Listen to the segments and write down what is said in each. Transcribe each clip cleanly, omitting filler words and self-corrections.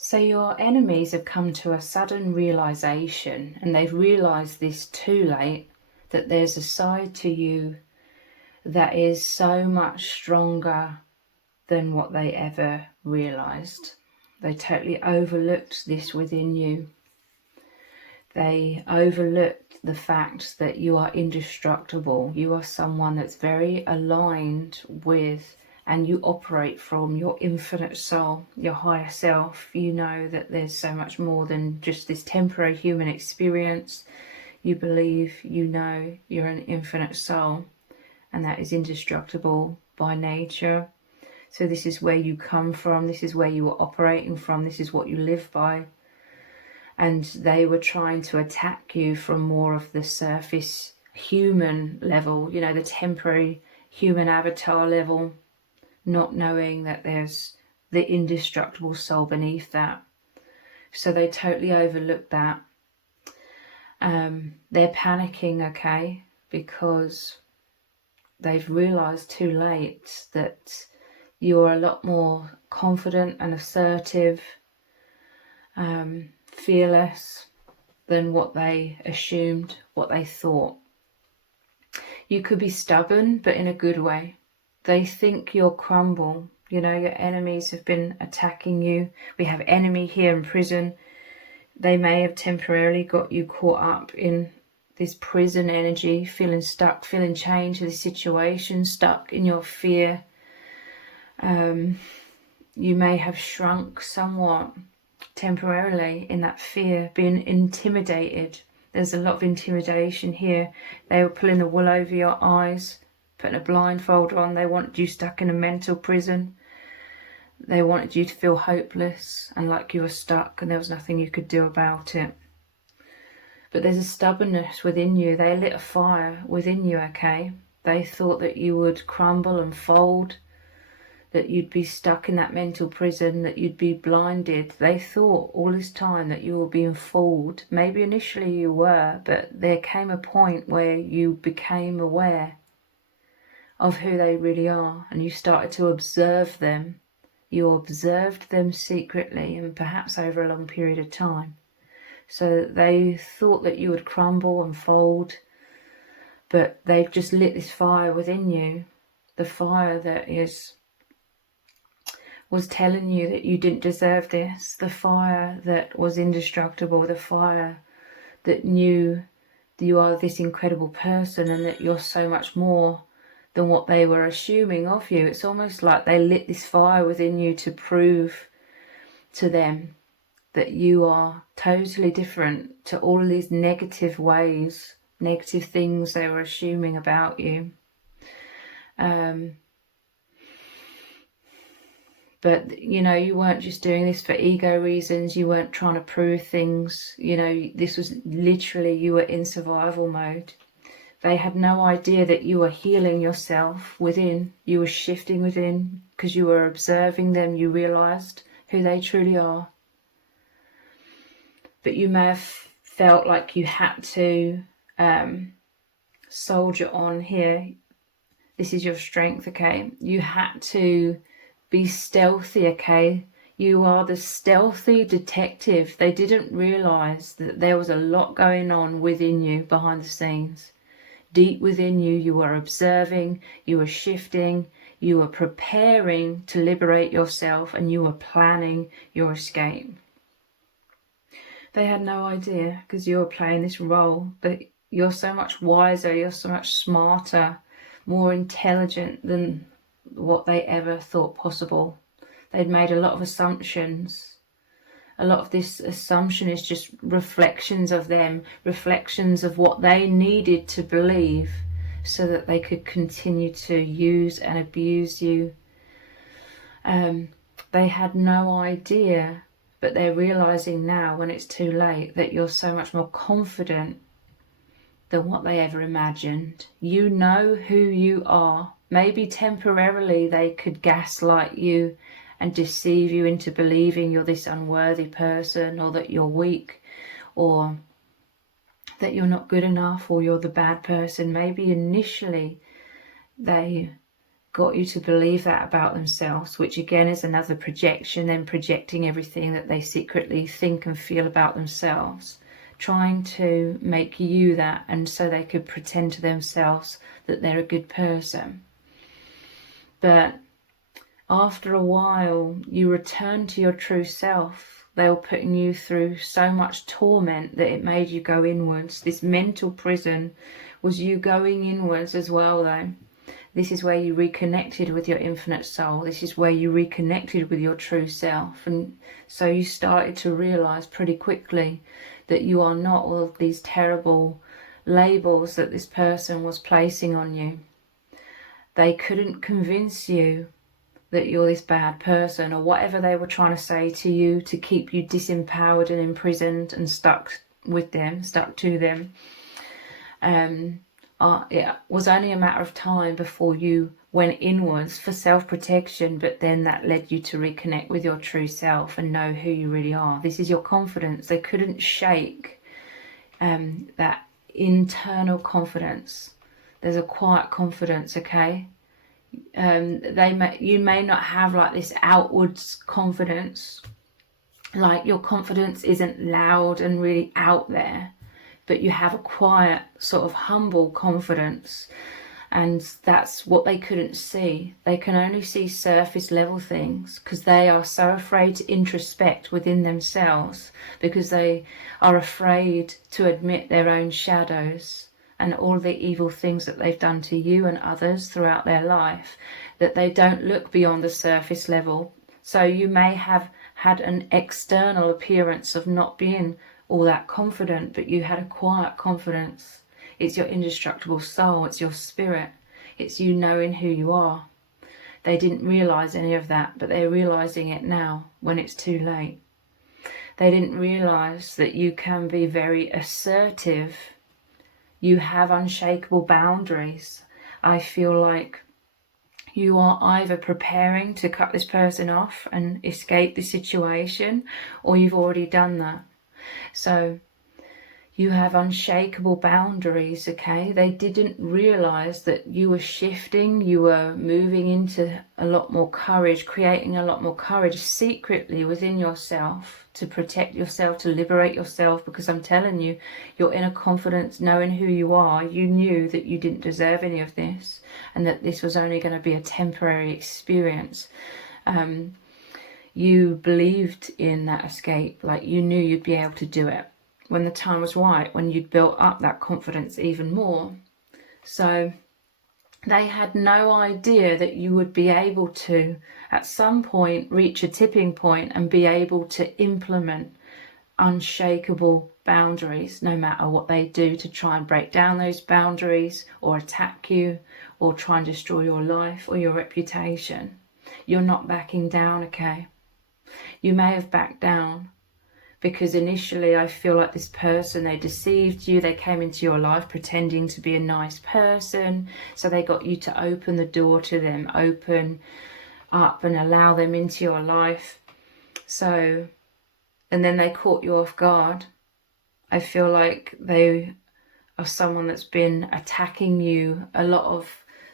So your enemies have come to a sudden realization, and they've realized this too late, that there's a side to you that is so much stronger than what they ever realized. They totally overlooked this within you. They overlooked the fact that you are indestructible. You are someone that's very aligned with, and you operate from, your infinite soul, your higher self. You know that there's so much more than just this temporary human experience. You believe, you know, you're an infinite soul, and that is indestructible by nature. So this is where you come from, this is where you were operating from, this is what you live by. And they were trying to attack you from more of the surface human level, you know, the temporary human avatar level, not knowing that there's the indestructible soul beneath that. So they totally overlooked that. They're panicking, okay, because they've realized too late that you're a lot more confident and assertive, fearless than what they assumed, what they thought. You could be stubborn, but in a good way. They think you'll crumble. You know, your enemies have been attacking you. We have enemy here in prison. They may have temporarily got you caught up in this prison energy, feeling stuck, feeling chained to the situation, stuck in your fear. You may have shrunk somewhat temporarily in that fear, being intimidated. There's a lot of intimidation here. They were pulling the wool over your eyes, putting a blindfold on. They wanted you stuck in a mental prison. They wanted you to feel hopeless and like you were stuck and there was nothing you could do about it. But there's a stubbornness within you. They lit a fire within you, okay? They thought that you would crumble and fold, that you'd be stuck in that mental prison, that you'd be blinded. They thought all this time that you were being fooled. Maybe initially you were, but there came a point where you became aware of who they really are, and you started to observe them. You observed them secretly and perhaps over a long period of time. So they thought that you would crumble and fold, but they've just lit this fire within you, the fire that was telling you that you didn't deserve this, the fire that was indestructible, the fire that knew that you are this incredible person and that you're so much more than what they were assuming of you. It's almost like they lit this fire within you to prove to them that you are totally different to all of these negative ways, negative things they were assuming about you. But, you know, you weren't just doing this for ego reasons. You weren't trying to prove things. You know, this was literally, you were in survival mode. They had no idea that you were healing yourself within. You were shifting within because you were observing them. You realized who they truly are. But you may have felt like you had to soldier on here. This is your strength, okay? You had to be stealthy, okay? You are the stealthy detective. They didn't realize that there was a lot going on within you behind the scenes. Deep within you, you were observing, you were shifting, you were preparing to liberate yourself, and you were planning your escape. They had no idea because you were playing this role, but you're so much wiser, you're so much smarter, more intelligent than what they ever thought possible. They'd made a lot of assumptions. A lot of this assumption is just reflections of them, reflections of what they needed to believe so that they could continue to use and abuse you. They had no idea, but they're realizing now when it's too late that you're so much more confident than what they ever imagined. You know who you are. Maybe temporarily they could gaslight you and deceive you into believing you're this unworthy person, or that you're weak, or that you're not good enough, or you're the bad person. Maybe initially they got you to believe that about themselves, which again is another projection, then projecting everything that they secretly think and feel about themselves, trying to make you that, and so they could pretend to themselves that they're a good person. But after a while, you return to your true self. They were putting you through so much torment that it made you go inwards. This mental prison was you going inwards as well, though. This is where you reconnected with your infinite soul. This is where you reconnected with your true self. And so you started to realize pretty quickly that you are not all of these terrible labels that this person was placing on you. They couldn't convince you that you're this bad person, or whatever they were trying to say to you to keep you disempowered and imprisoned and stuck with them, stuck to them. It was only a matter of time before you went inwards for self-protection, but then that led you to reconnect with your true self and know who you really are. This is your confidence. They couldn't shake that internal confidence. There's a quiet confidence, okay? You may not have like this outwards confidence, like your confidence isn't loud and really out there, but you have a quiet sort of humble confidence, and that's what they couldn't see. They can only see surface level things because they are so afraid to introspect within themselves, because they are afraid to admit their own shadows and all the evil things that they've done to you and others throughout their life, that they don't look beyond the surface level. So you may have had an external appearance of not being all that confident, but you had a quiet confidence. It's your indestructible soul, it's your spirit, it's you knowing who you are. They didn't realize any of that, but they're realizing it now when it's too late. They didn't realize that you can be very assertive. You have unshakable boundaries. I feel like you are either preparing to cut this person off and escape the situation, or you've already done that. So you have unshakable boundaries, okay? They didn't realize that you were shifting, you were moving into a lot more courage, creating a lot more courage secretly within yourself to protect yourself, to liberate yourself, because I'm telling you, your inner confidence, knowing who you are, you knew that you didn't deserve any of this and that this was only going to be a temporary experience. You believed in that escape, like you knew you'd be able to do it when the time was right, when you'd built up that confidence even more. So they had no idea that you would be able to, at some point, reach a tipping point and be able to implement unshakable boundaries, no matter what they do to try and break down those boundaries or attack you or try and destroy your life or your reputation. You're not backing down, okay? You may have backed down because initially I feel like this person, they deceived you, they came into your life pretending to be a nice person, so they got you to open the door to them, open up and allow them into your life. So, and then they caught you off guard. I feel like they are someone that's been attacking you, a lot of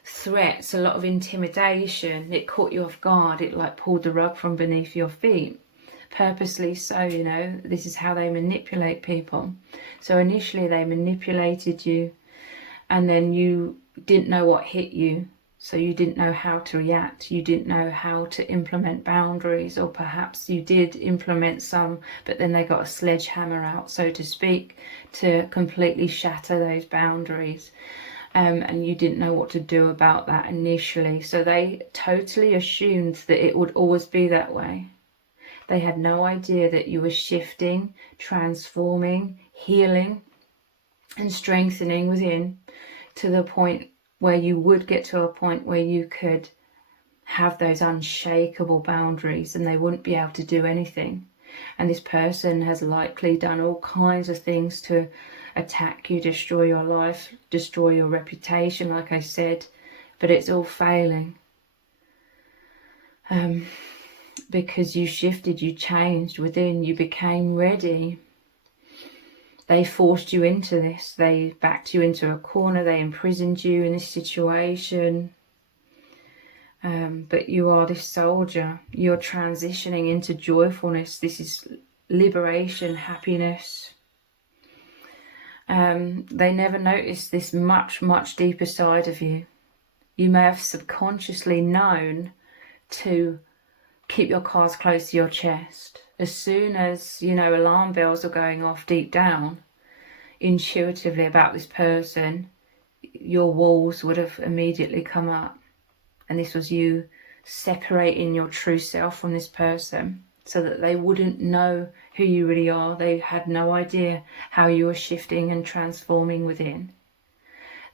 threats, a lot of intimidation. It caught you off guard, it like pulled the rug from beneath your feet. Purposely so, you know, this is how they manipulate people. So initially they manipulated you, and then you didn't know what hit you, so you didn't know how to react, you didn't know how to implement boundaries, or perhaps you did implement some, but then they got a sledgehammer out, so to speak, to completely shatter those boundaries. And you didn't know what to do about that initially, so they totally assumed that it would always be that way. They had no idea that you were shifting, transforming, healing and strengthening within to the point where you would get to a point where you could have those unshakable boundaries and they wouldn't be able to do anything. And this person has likely done all kinds of things to attack you, destroy your life, destroy your reputation, like I said, but it's all failing. Because you shifted, you changed within, you became ready. They forced you into this, they backed you into a corner, they imprisoned you in this situation. But you are this soldier. You're transitioning into joyfulness. This is liberation, happiness. They never noticed this much, much deeper side of you. You may have subconsciously known to keep your cards close to your chest. As soon as, you know, alarm bells are going off deep down, intuitively about this person, your walls would have immediately come up. And this was you separating your true self from this person so that they wouldn't know who you really are. They had no idea how you were shifting and transforming within.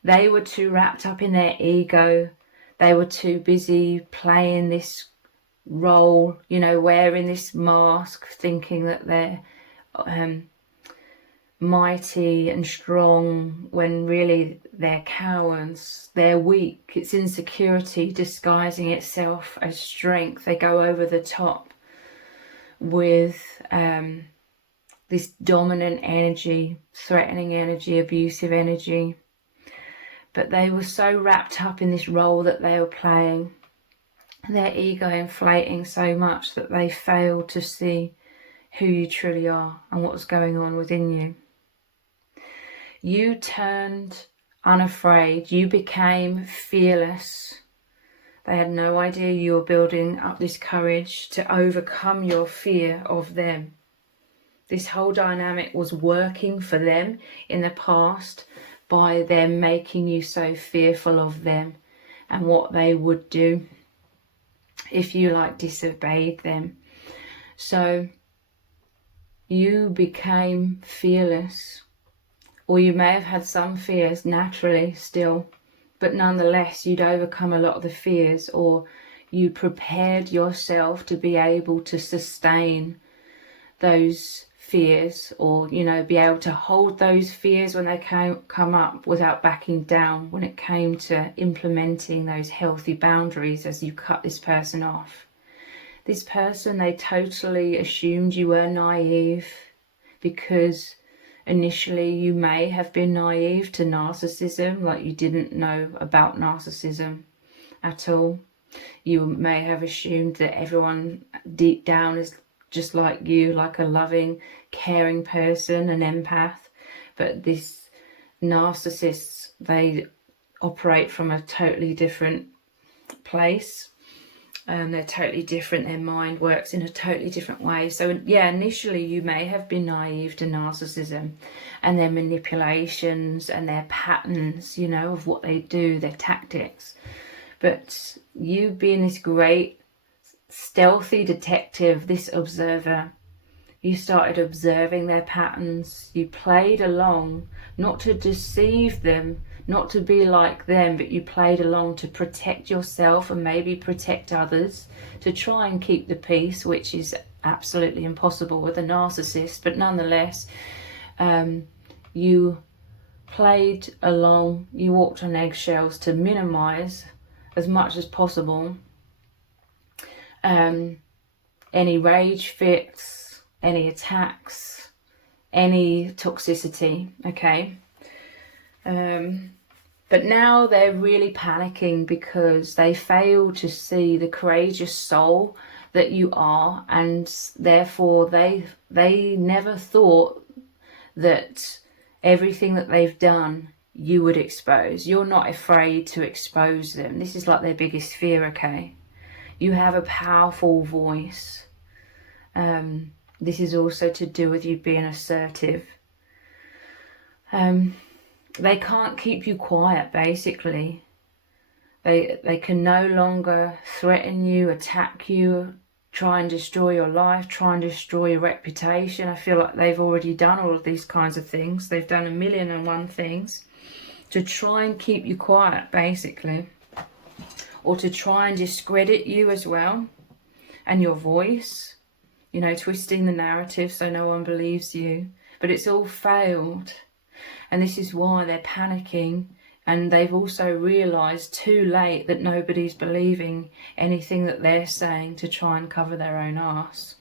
They were too wrapped up in their ego. They were too busy playing this role, you know, wearing this mask, thinking that they're mighty and strong, when really they're cowards, they're weak. It's insecurity disguising itself as strength. They go over the top with this dominant energy, threatening energy, abusive energy. But they were so wrapped up in this role that they were playing, their ego inflating so much that they failed to see who you truly are and what's going on within you. You turned unafraid. You became fearless. They had no idea you were building up this courage to overcome your fear of them. This whole dynamic was working for them in the past by them making you so fearful of them and what they would do if you disobeyed them. So you became fearless. Or you may have had some fears naturally still, but nonetheless you'd overcome a lot of the fears, or you prepared yourself to be able to sustain those fears, or, you know, be able to hold those fears when they come up without backing down when it came to implementing those healthy boundaries as you cut this person off. This person, they totally assumed you were naive because initially you may have been naive to narcissism, like you didn't know about narcissism at all. You may have assumed that everyone deep down is just like you, like a loving, caring person, an empath. But these narcissists, they operate from a totally different place. They're totally different. Their mind works in a totally different way. So yeah, initially you may have been naive to narcissism and their manipulations and their patterns, you know, of what they do, their tactics. But you being this great stealthy detective, this observer, you started observing their patterns. You played along, not to deceive them, not to be like them, but you played along to protect yourself and maybe protect others, to try and keep the peace, which is absolutely impossible with a narcissist. But nonetheless, you played along, you walked on eggshells to minimize as much as possible any rage fits, any attacks, any toxicity, okay? But now they're really panicking because they fail to see the courageous soul that you are, and therefore they never thought that everything that they've done you would expose. You're not afraid to expose them. This is like their biggest fear, okay? You have a powerful voice. This is also to do with you being assertive. They can't keep you quiet, basically. They can no longer threaten you, attack you, try and destroy your life, try and destroy your reputation. I feel like they've already done all of these kinds of things. They've done 1,000,001 things to try and keep you quiet, basically. Or to try and discredit you as well, and your voice, you know, twisting the narrative so no one believes you. But it's all failed, and this is why they're panicking. And they've also realised too late that nobody's believing anything that they're saying to try and cover their own arse.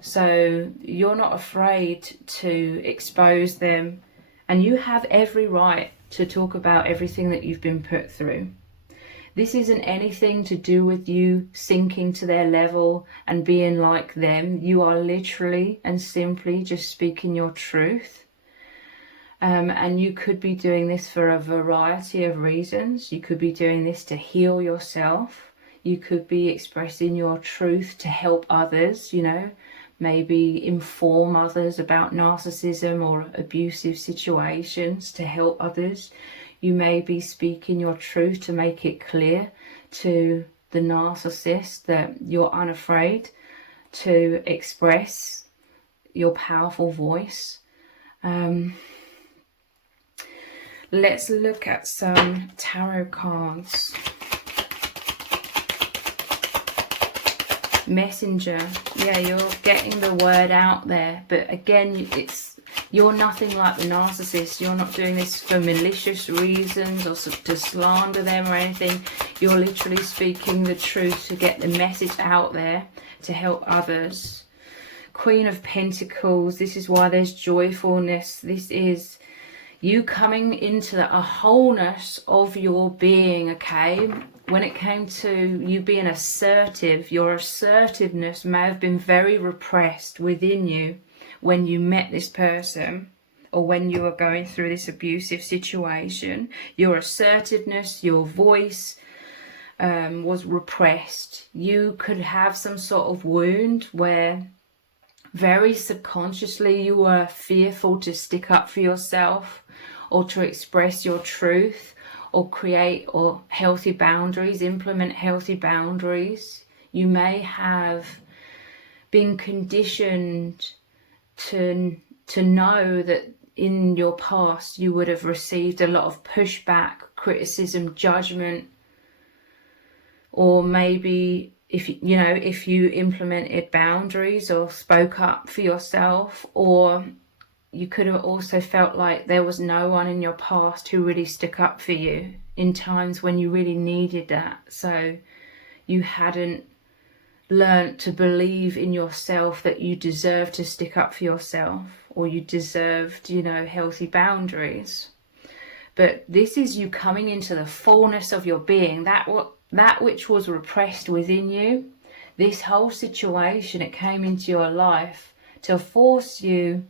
So you're not afraid to expose them, and you have every right to talk about everything that you've been put through. This isn't anything to do with you sinking to their level and being like them. You are literally and simply just speaking your truth. And you could be doing this for a variety of reasons. You could be doing this to heal yourself. You could be expressing your truth to help others, you know, maybe inform others about narcissism or abusive situations to help others. You may be speaking your truth to make it clear to the narcissist that you're unafraid to express your powerful voice. Let's look at some tarot cards. Messenger. Yeah, you're getting the word out there, but again, you're nothing like the narcissist. You're not doing this for malicious reasons or to slander them or anything. You're literally speaking the truth to get the message out there to help others. Queen of Pentacles. This is why there's joyfulness. This is you coming into a wholeness of your being, okay? When it came to you being assertive, your assertiveness may have been very repressed within you when you met this person or when you were going through this abusive situation. Your assertiveness, your voice was repressed. You could have some sort of wound where very subconsciously you were fearful to stick up for yourself or to express your truth or create or healthy boundaries, implement healthy boundaries. You may have been conditioned to know that in your past you would have received a lot of pushback, criticism, judgment, or maybe if you implemented boundaries or spoke up for yourself, or you could have also felt like there was no one in your past who really stuck up for you in times when you really needed that. So you hadn't learnt to believe in yourself that you deserved to stick up for yourself, or you deserved, healthy boundaries. But this is you coming into the fullness of your being, that which was repressed within you. This whole situation, it came into your life to force you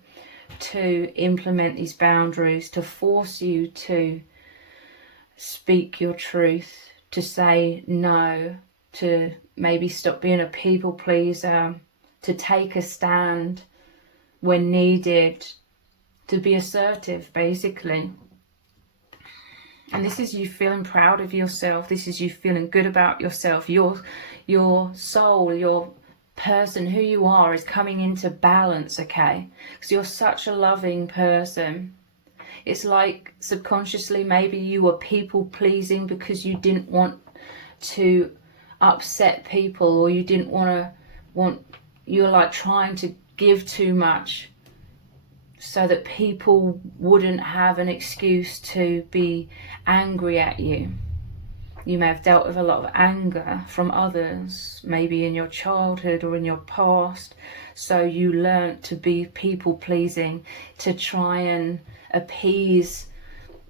to implement these boundaries, to force you to speak your truth, to say no, to maybe stop being a people pleaser, to take a stand when needed, to be assertive, basically. And this is you feeling proud of yourself. This is you feeling good about yourself. Your soul, your person, who you are, is coming into balance, okay? Because you're such a loving person. It's like subconsciously maybe you were people pleasing because you didn't want to upset people, or you didn't you're like trying to give too much so that people wouldn't have an excuse to be angry at you. You may have dealt with a lot of anger from others, maybe in your childhood or in your past. So you learnt to be people pleasing, to try and appease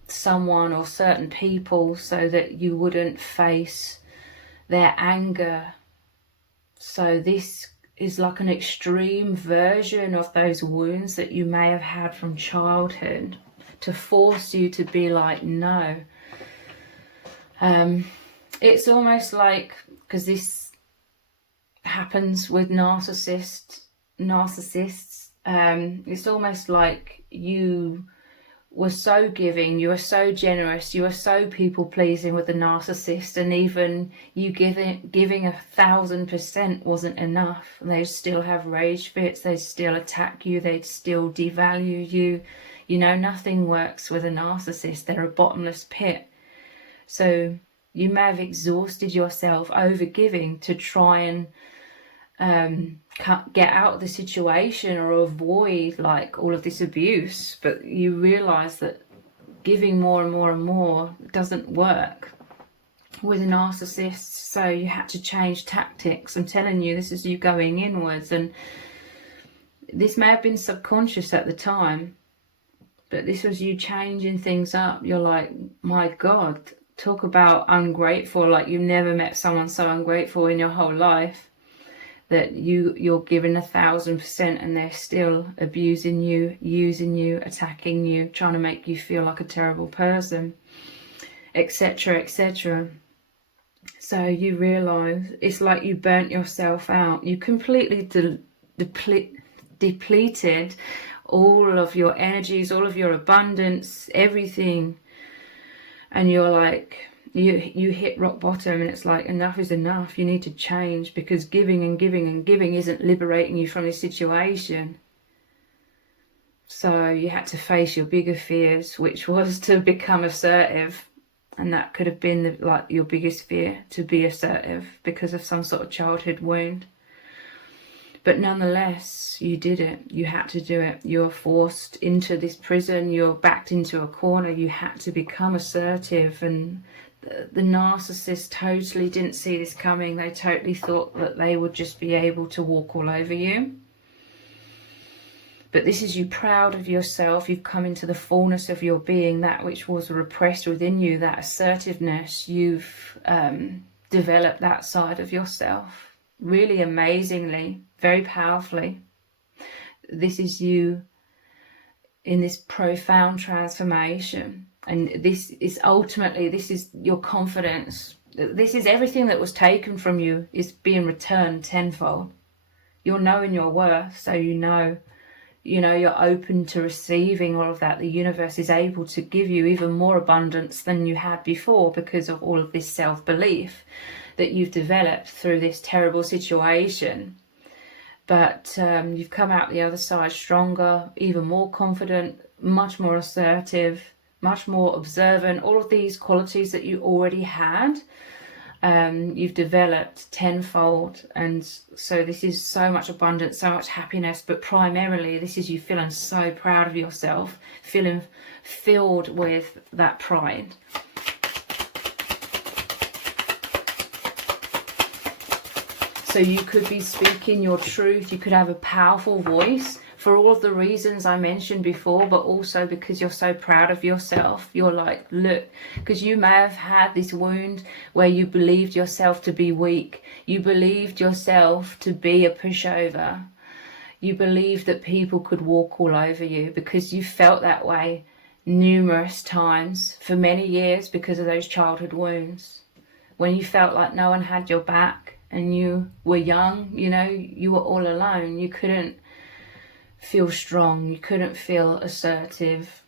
someone or certain people so that you wouldn't face their anger. So this is like an extreme version of those wounds that you may have had from childhood, to force you to be like, no. It's almost like, because this happens with narcissists, it's almost like you were so giving, you were so generous, you were so people pleasing with the narcissist, and even you giving 1,000% wasn't enough. They'd still have rage fits, they'd still attack you, they'd still devalue you. Nothing works with a narcissist. They're a bottomless pit. So you may have exhausted yourself over giving to try and get out of the situation or avoid like all of this abuse, but you realize that giving more and more and more doesn't work with a narcissist. So you had to change tactics. I'm telling you, this is you going inwards, and this may have been subconscious at the time, But this was you changing things up. You're like, my God, talk about ungrateful. Like, you've never met someone so ungrateful in your whole life, that you're giving 1,000% and they're still abusing you, using you, attacking you, trying to make you feel like a terrible person, etc., etc. So you realize it's like you burnt yourself out. You completely depleted all of your energies, all of your abundance, everything. And you're like, you hit rock bottom, and it's like, enough is enough. You need to change, because giving and giving and giving isn't liberating you from this situation. So you had to face your bigger fears, which was to become assertive. And that could have been like your biggest fear, to be assertive because of some sort of childhood wound. But nonetheless, you did it. You had to do it. You were forced into this prison. You're backed into a corner. You had to become assertive. And the narcissist totally didn't see this coming. They totally thought that they would just be able to walk all over you. But this is you proud of yourself. You've come into the fullness of your being, that which was repressed within you, that assertiveness. You've developed that side of yourself really amazingly, very powerfully. This is you in this profound transformation. And this is ultimately, this is your confidence. This is everything that was taken from you is being returned tenfold. You're knowing your worth, so you know you're open to receiving all of that. The universe is able to give you even more abundance than you had before, because of all of this self-belief that you've developed through this terrible situation. But you've come out the other side stronger, even more confident, much more assertive, much more observant. All of these qualities that you already had, you've developed tenfold. And so this is so much abundance, so much happiness, but primarily this is you feeling so proud of yourself, feeling filled with that pride. So you could be speaking your truth. You could have a powerful voice for all of the reasons I mentioned before, but also because you're so proud of yourself. You're like, look, because you may have had this wound where you believed yourself to be weak. You believed yourself to be a pushover. You believed that people could walk all over you, because you felt that way numerous times for many years because of those childhood wounds. When you felt like no one had your back and you were young, you were all alone. You couldn't feel strong, you couldn't feel assertive,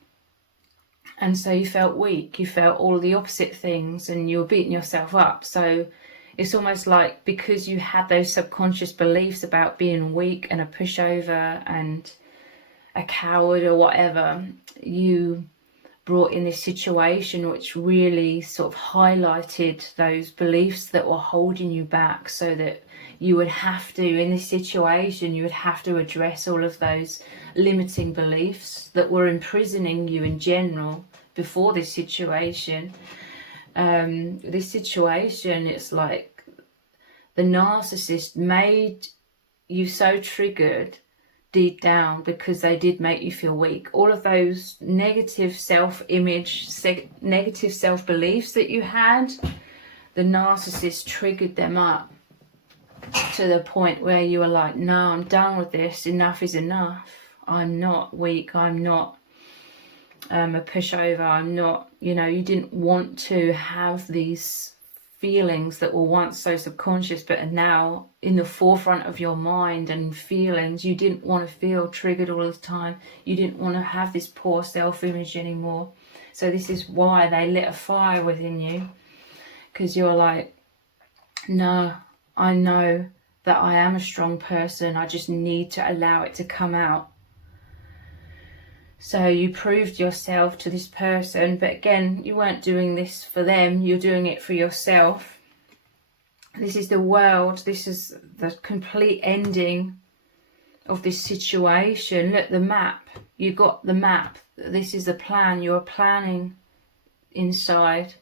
and so you felt weak. You felt all the opposite things, and you were beating yourself up. So it's almost like, because you had those subconscious beliefs about being weak and a pushover and a coward or whatever, you brought in this situation which really sort of highlighted those beliefs that were holding you back, so that you would have to, in this situation, you would have to address all of those limiting beliefs that were imprisoning you in general before this situation. It's like the narcissist made you so triggered deep down because they did make you feel weak. All of those negative self-image, negative self-beliefs that you had, the narcissist triggered them up to the point where you were like, no, I'm done with this. Enough is enough. I'm not weak. I'm not a pushover. I'm not, you didn't want to have these feelings that were once so subconscious but are now in the forefront of your mind and feelings. You didn't want to feel triggered all the time. You didn't want to have this poor self-image anymore. So this is why they lit a fire within you, because you're like, no, I know that I am a strong person. I just need to allow it to come out. So you proved yourself to this person, but again, you weren't doing this for them, you're doing it for yourself. This is the world, this is the complete ending of this situation. Look, the map, you got the map. This is the plan, you're planning inside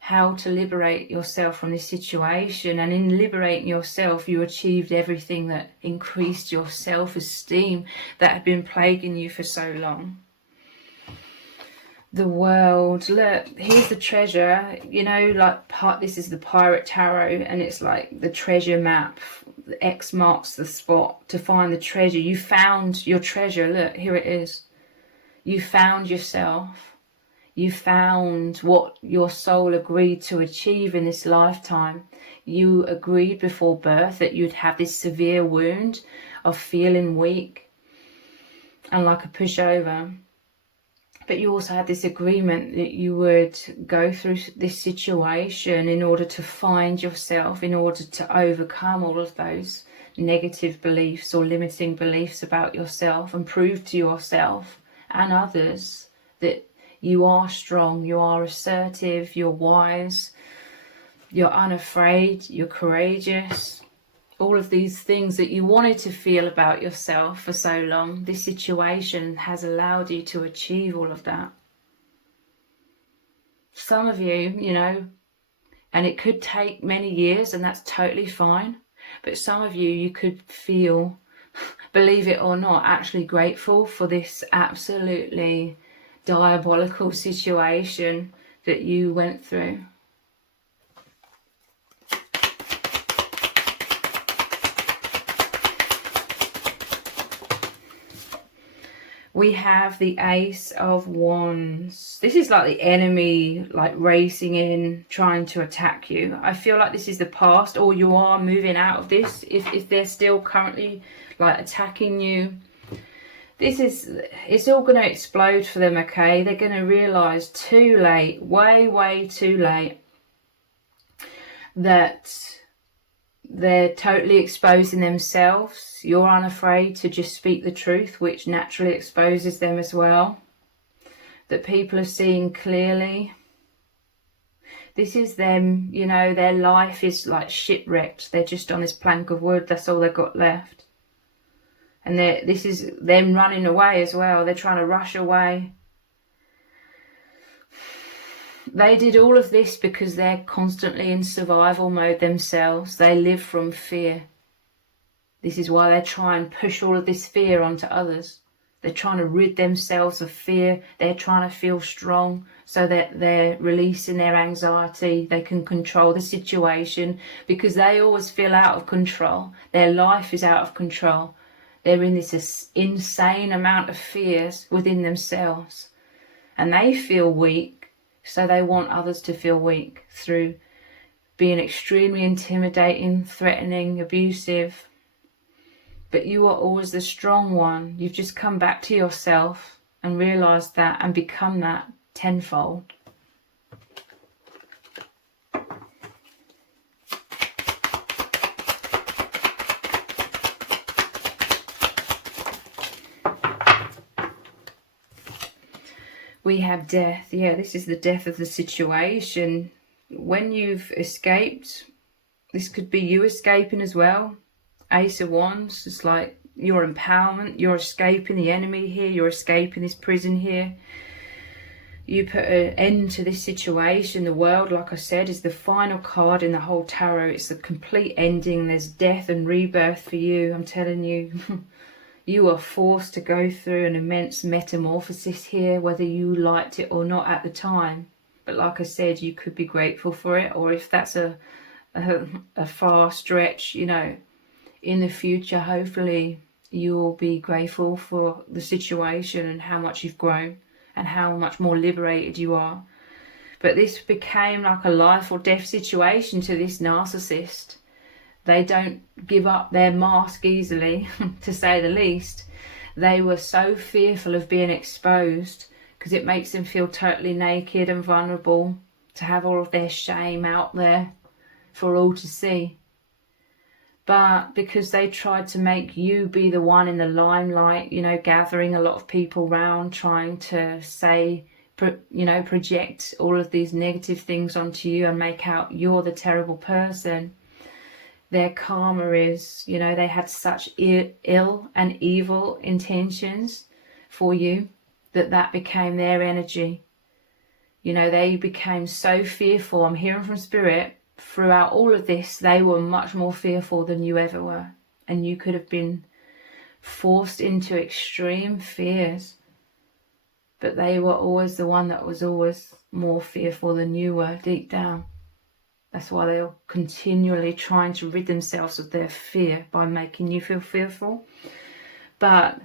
how to liberate yourself from this situation. And in liberating yourself, you achieved everything that increased your self-esteem that had been plaguing you for so long. the world. Look, here's the treasure. You know, like this is the Pirate Tarot, and it's like the treasure map. The X marks the spot to find the treasure. You found your treasure. Look, here it is. You found yourself. You found what your soul agreed to achieve in this lifetime. You agreed before birth that you'd have this severe wound of feeling weak and like a pushover. But you also had this agreement that you would go through this situation in order to find yourself, in order to overcome all of those negative beliefs or limiting beliefs about yourself, and prove to yourself and others that you are strong, you are assertive, you're wise, you're unafraid, you're courageous. All of these things that you wanted to feel about yourself for so long, this situation has allowed you to achieve all of that. Some of you, you know, and it could take many years, and that's totally fine. But some of you, you could feel, believe it or not, actually grateful for this absolutely diabolical situation that you went through. We have the Ace of Wands. This is like the enemy, like racing in, trying to attack you. I feel like this is the past, or you are moving out of this. If they're still currently like attacking you, it's all going to explode for them, okay? They're going to realise too late, way too late, that they're totally exposing themselves. You're unafraid to just speak the truth, which naturally exposes them as well. That people are seeing clearly. This is them, you know, their life is like shipwrecked. They're just on this plank of wood. That's all they've got left. And this is them running away as well. They're trying to rush away. They did all of this because they're constantly in survival mode themselves. They live from fear. This is why they try and push all of this fear onto others. They're trying to rid themselves of fear. They're trying to feel strong so that they're releasing their anxiety. They can control the situation because they always feel out of control. Their life is out of control. They're in this insane amount of fears within themselves. And they feel weak, so they want others to feel weak through being extremely intimidating, threatening, abusive. But you are always the strong one. You've just come back to yourself and realised that and become that tenfold. We have death. Yeah, this is the death of the situation. When you've escaped, this could be you escaping as well. Ace of Wands, it's like your empowerment. You're escaping the enemy here. You're escaping this prison here. You put an end to this situation. The world, like I said, is the final card in the whole tarot. It's the complete ending. There's death and rebirth for you. I'm telling you. You are forced to go through an immense metamorphosis here, whether you liked it or not at the time. But like I said, you could be grateful for it, or if that's a far stretch, you know, in the future, hopefully you'll be grateful for the situation and how much you've grown and how much more liberated you are. But this became like a life or death situation to this narcissist. They don't give up their mask easily, to say the least. They were so fearful of being exposed because it makes them feel totally naked and vulnerable, to have all of their shame out there for all to see. But because they tried to make you be the one in the limelight, you know, gathering a lot of people round, trying to say, you know, project all of these negative things onto you and make out you're the terrible person. Their karma is, you know, they had such ill and evil intentions for you that became their energy. You know, they became so fearful. I'm hearing from Spirit, throughout all of this, they were much more fearful than you ever were. And you could have been forced into extreme fears. but they were always the one that was always more fearful than you were deep down. That's why they were continually trying to rid themselves of their fear by making you feel fearful. But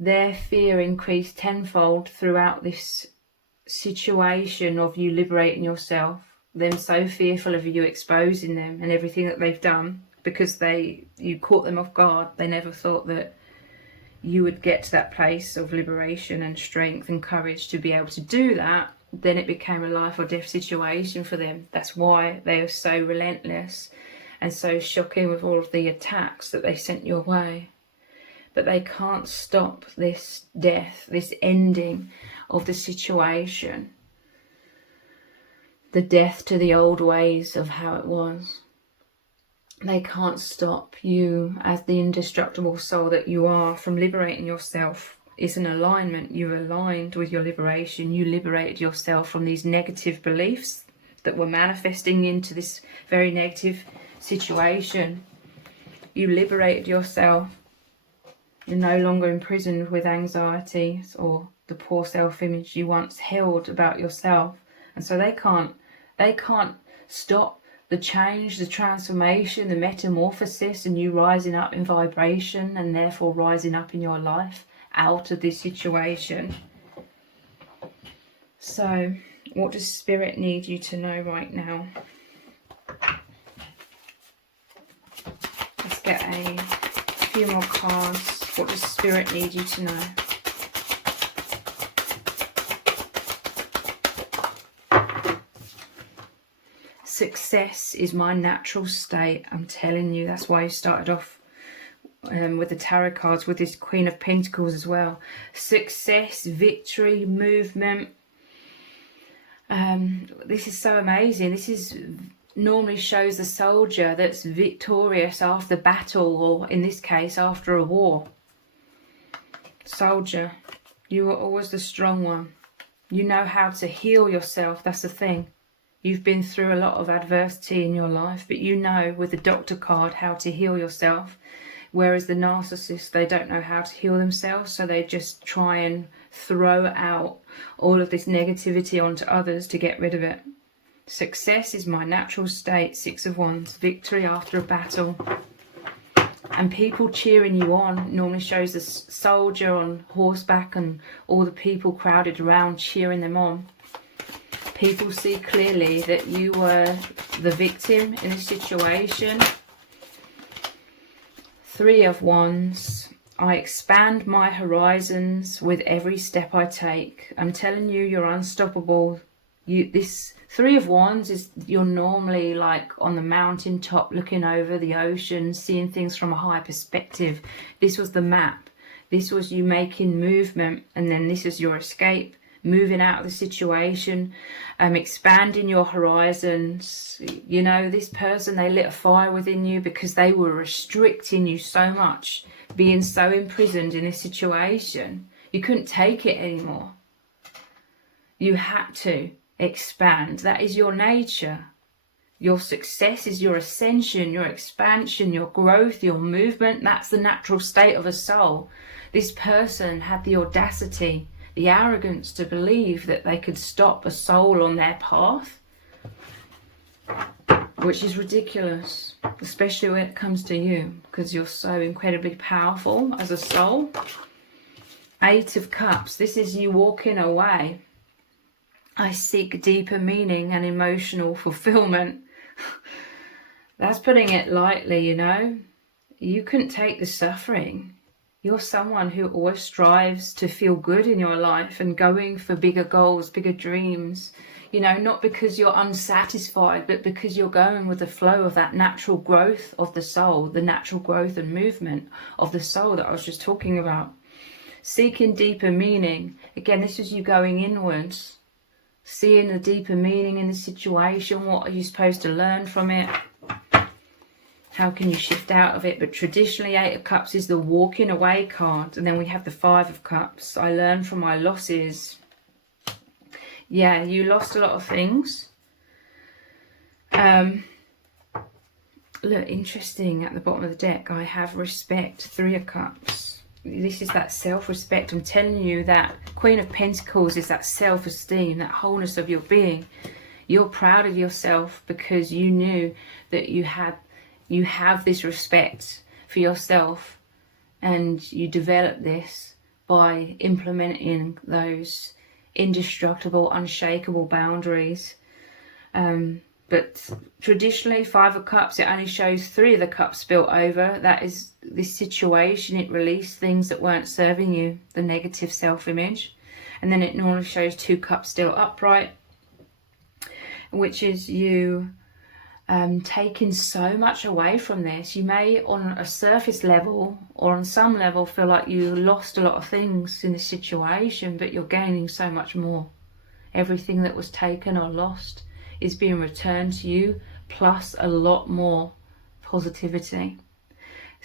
their fear increased tenfold throughout this situation of you liberating yourself, them so fearful of you exposing them and everything that they've done, because you caught them off guard. They never thought that you would get to that place of liberation and strength and courage to be able to do that. Then it became a life or death situation for them. That's why they are so relentless and so shocking with all of the attacks that they sent your way. But they can't stop this death, this ending of the situation, the death to the old ways of how it was. They can't stop you as the indestructible soul that you are from liberating yourself. It's an alignment. You're aligned with your liberation. You liberated yourself from these negative beliefs that were manifesting into this very negative situation. You liberated yourself. You're no longer imprisoned with anxieties or the poor self-image you once held about yourself. And so they can't stop the change, the transformation, the metamorphosis, and you rising up in vibration and therefore rising up in your life out of this situation. So what does Spirit need you to know right now? Let's get a few more cards. What does Spirit need you to know? Success is my natural state. I'm telling you, that's why you started off with the tarot cards with this Queen of Pentacles as well. Success, victory, movement. This is so amazing. This is normally shows the soldier that's victorious after battle, or in this case after a war. Soldier, you are always the strong one. You know how to heal yourself. That's the thing. You've been through a lot of adversity in your life, but you know with the Doctor card how to heal yourself. Whereas the narcissist, they don't know how to heal themselves, so they just try and throw out all of this negativity onto others to get rid of it. Success is my natural state, 6 of Wands, victory after a battle. And people cheering you on normally shows the soldier on horseback and all the people crowded around cheering them on. People see clearly that you were the victim in this situation. 3 of Wands. I expand my horizons with every step I take. I'm telling you, you're unstoppable. This 3 of Wands is, you're normally like on the mountaintop looking over the ocean, seeing things from a high perspective. This was the map. This was you making movement, and then this is your escape, moving out of the situation, expanding your horizons. You know, this person, they lit a fire within you because they were restricting you so much, being so imprisoned in this situation. You couldn't take it anymore. You had to expand. That is your nature. Your success is your ascension, your expansion, your growth, your movement. That's the natural state of a soul. This person had the audacity, the arrogance to believe that they could stop a soul on their path, which is ridiculous, especially when it comes to you, because you're so incredibly powerful as a soul. 8 of Cups. This is you walking away. I seek deeper meaning and emotional fulfillment. That's putting it lightly, you know. You couldn't take the suffering. You're someone who always strives to feel good in your life and going for bigger goals, bigger dreams. You know, not because you're unsatisfied, but because you're going with the flow of that natural growth of the soul, the natural growth and movement of the soul that I was just talking about. Seeking deeper meaning. Again, this is you going inwards, seeing the deeper meaning in the situation. What are you supposed to learn from it? How can you shift out of it? But traditionally, 8 of Cups is the walking away card. And then we have the 5 of Cups. I learned from my losses. Yeah, you lost a lot of things. Look, interesting, at the bottom of the deck, I have respect, 3 of Cups. this is that self-respect. I'm telling you that Queen of Pentacles is that self-esteem, that wholeness of your being. You're proud of yourself because you knew that you have this respect for yourself, and you develop this by implementing those indestructible, unshakable boundaries. But traditionally, Five of Cups, it only shows 3 of the cups spilt over. That is this situation. It released things that weren't serving you, the negative self-image. And then it normally shows 2 cups still upright, which is you taking so much away from this. You may, on a surface level or on some level, feel like you lost a lot of things in this situation, but you're gaining so much more. Everything that was taken or lost is being returned to you, plus a lot more positivity.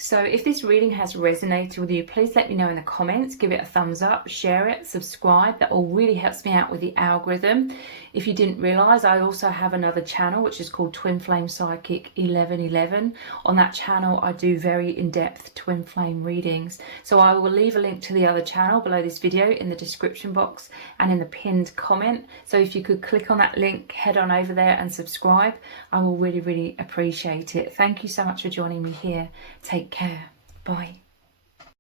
So if this reading has resonated with you, please let me know in the comments. Give it a thumbs up, share it, subscribe. That all really helps me out with the algorithm. If you didn't realise, I also have another channel which is called Twin Flame Psychic 1111. On that channel I do very in-depth twin flame readings. So I will leave a link to the other channel below this video in the description box and in the pinned comment. So if you could click on that link, head on over there and subscribe. I will really, really appreciate it. Thank you so much for joining me here. Take care. Bye.